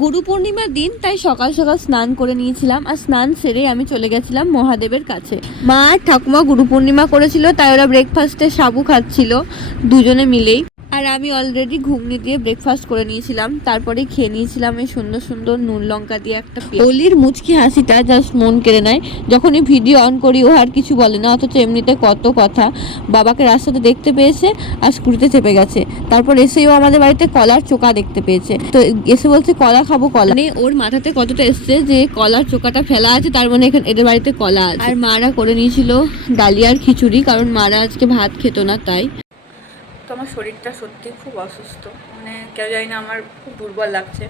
গুরু পূর্ণিমার দিন, তাই সকাল সকাল স্নান করে নিয়েছিলাম আর স্নান সেরে আমি চলে গেছিলাম মহাদেবের কাছে। মা আর ঠাকুমা গুরু পূর্ণিমা করেছিল, তাই ওরা ব্রেকফাস্টে সাবু খাচ্ছিল দুজনে মিলেই। আর আমি অলরেডি ঘুগনি দিয়ে ব্রেকফাস্ট করে নিয়েছিলাম, তারপরে খেয়ে নিয়েছিলাম এই সুন্দর সুন্দর নুন লঙ্কা দিয়ে একটা অলির মুচকি হাসিটা জাস্ট মন কেড়ে নেয়। যখনই ভিডিও অন করি ও আর কিছু বলে না, অথচ এমনিতে কত কথা। বাবাকে রাস্তাতে দেখতে পেয়েছে আর স্কুটিতে চেপে গেছে। তারপর এসেও আমাদের বাড়িতে কলার চোকা দেখতে পেয়েছে, তো এসে বলছে কলা খাবো কলা। মানে ওর মাথাতে কতটা এসছে যে কলার চোকাটা ফেলা আছে, তার মানে এখানে এদের বাড়িতে কলা আছে। আর মারা করে নিয়েছিল ডালিয়ার খিচুড়ি, কারণ মারা আজকে ভাত খেত না তাই। তো আমার শরীরটা সত্যি খুব অসুস্থ, মানে কেউ জানি না, আমার খুব দুর্বল লাগছে।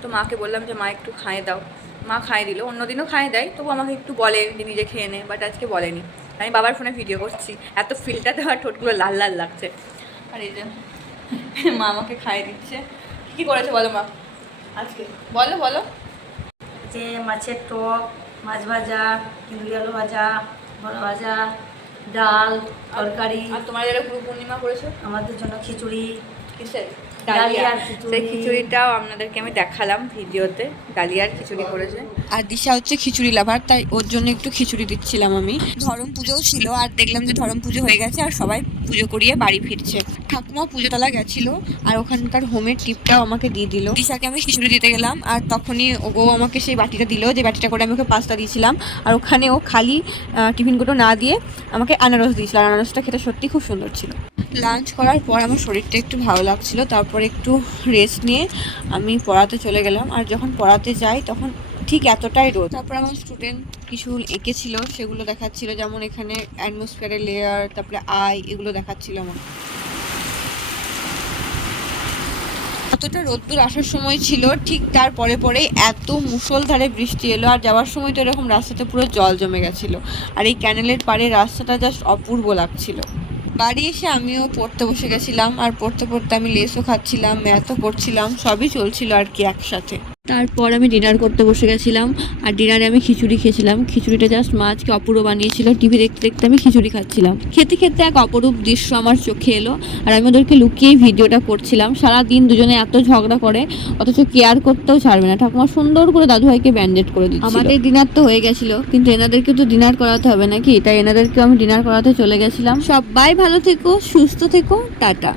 তো মাকে বললাম যে মা একটু খাইয়ে দাও। মা খাইয়ে দিল, অন্যদিনও খাইয়ে দেয়, তবু আমাকে একটু বলে যে নিজে খেয়ে নে, বাট আজকে বলেনি। আমি বাবার ফোনে ভিডিও করছি, এত ফিল্টার দেওয়ার ঠোঁটগুলো লাল লাল লাগছে। আর এই যে মা আমাকে খাইয়ে দিচ্ছে। কী করেছে বলো মা আজকে, বলো বলো। যে মাছের টক, মাছ ভাজা, চিংড়ি আলু ভাজা, বড়া ভাজা, ডাল, তরকারি। আর তোমার যারা গুরু পূর্ণিমা করেছো আমাদের জন্য খিচুড়ি, কিসের ডালিয়ার খিচুড়ি। সেই খিচুড়িটাও আপনাদেরকে আমি দেখালাম ভিডিওতে, ডালিয়ার খিচুড়ি করেছে। আর দিশা হচ্ছে খিচুড়ি লাভার, তাই ওর জন্য একটু খিচুড়ি দিচ্ছিলাম আমি। ধরম পুজোও ছিল, আর দেখলাম যে ধরম পুজো হয়ে গেছে আর সবাই পুজো করিয়ে বাড়ি ফিরছে। ঠাকুমা পুজোতলা গেছিল আর ওখানকার হোমের টিপটাও আমাকে দিয়ে দিল। দিশাকে আমি খিচুড়ি দিতে গেলাম আর তখনই ও আমাকে সেই বাটিটা দিল, যে বাটিটা করে আমি ওকে পাস্তা দিয়েছিলাম। আর ওখানে ও খালি টিফিনগুলো না দিয়ে আমাকে আনারস দিয়েছিল, আর আনারসটা খেতে সত্যি খুব সুন্দর ছিল। লাঞ্চ করার পর আমার শরীরটা একটু ভালো লাগছিল, তারপর একটু রেস্ট নিয়ে আমি পড়াতে চলে গেলাম। আর যখন পড়াতে যাই তখন ঠিক এতটাই রোদ। তারপর আমার স্টুডেন্ট কিছু এঁকেছিল, সেগুলো দেখাচ্ছিল, যেমন এখানে অ্যাটমসফিয়ারের লেয়ার, তারপরে আই, এগুলো দেখাচ্ছিল আমার। কতটা রোদ্দুর আসার সময় ছিল, ঠিক তার পরে পরেই এত মুষলধারে বৃষ্টি এলো। আর যাওয়ার সময় তো এরকম রাস্তাতে পুরো জল জমে গেছিলো, আর এই ক্যানেলের পাড়ে রাস্তাটা জাস্ট অপূর্ব লাগছিল। বাড়ি এসে আমিও পড়তে বসে গেছিলাম, আর পড়তে পড়তে আমি লেসও খাচ্ছিলাম, ম্যাথও করছিলাম, সবই চলছিল আর কি একসাথে। তারপর আমি ডিনার করতে বসে গেছিলাম, আর ডিনারে আমি খিচুড়ি খেয়েছিলাম। খিচুড়িটা জাস্ট মা আজকে অপূর্ব বানিয়েছিল। টিভি দেখতে দেখতে আমি খিচুড়ি খাচ্ছিলাম, খেতে খেতে এক অপরূপ দৃশ্য আমার চোখে এলো। আর আমি ওদেরকে লুকিয়েই ভিডিওটা করছিলাম। সারাদিন দুজনে এত ঝগড়া করে, অথচ কেয়ার করতেও ছাড়বে না। ঠাকুমা সুন্দর করে দাদুভাইকে ব্যান্ডেড করে দিচ্ছিল। আমাদের ডিনার তো হয়ে গেছিলো, কিন্তু এনাদেরকে তো ডিনার করাতে হবে নাকি, তাই এনাদেরকেও আমি ডিনার করাতে চলে গেছিলাম। সবাই ভালো থেকো, সুস্থ থেকো, টাটা।